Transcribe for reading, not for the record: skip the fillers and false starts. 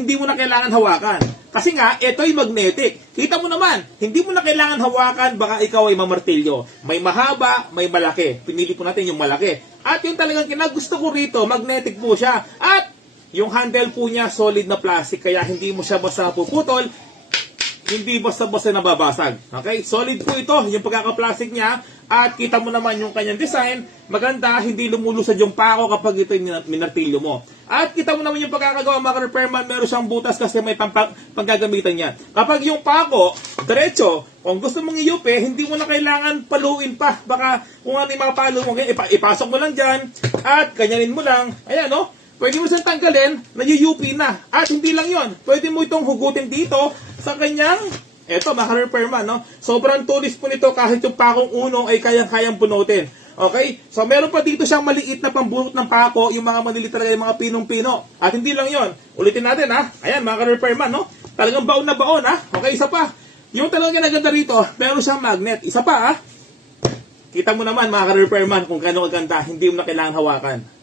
hindi mo na kailangan hawakan. Kasi nga, ito ay magnetic. Kita mo naman, hindi mo na kailangan hawakan, baka ikaw ay mamartilyo. May mahaba, may malaki. Pinili po natin yung malaki. At yung talagang kinagusto ko rito, magnetic po siya. At yung handle po niya, solid na plastic, kaya hindi mo siya basta puputol, hindi basta-basta nababasag. Okay? Solid po ito, yung pagkaka-plastic niya. At kita mo naman yung kanyang design, maganda, hindi lumulusad yung pako kapag ito yung minartilyo mo. At kita mo naman yung pagkakagawa, mga repairman, meron siyang butas kasi may panggagamitan niya. Kapag yung pako, diretso, kung gusto mong iupi, hindi mo na kailangan paluin pa. Baka kung ano yung mga palo mo, ipasok mo lang dyan, at ganyanin mo lang. Ayan, no? Pwede mo siyang tanggalin, nayuyupi na. At hindi lang yon, pwede mo itong hugutin dito sa kanyang, eto, mga repairman, no? Sobrang tulis po nito kahit yung pakong uno ay kayang-kayang bunutin. Okay? So, meron pa dito siyang maliit na pambunot ng pako, yung mga maliliit talaga, yung mga pinong-pino. At hindi lang yon, ulitin natin, ha? Ayan, mga repairman, no? Talagang baon na baon, ha? Okay, isa pa. Yung talagang kinaganda rito, meron siyang magnet. Isa pa, ha? Kita mo naman, mga repairman, kung gano'ng ganda, hindi mo na kailangan hawakan.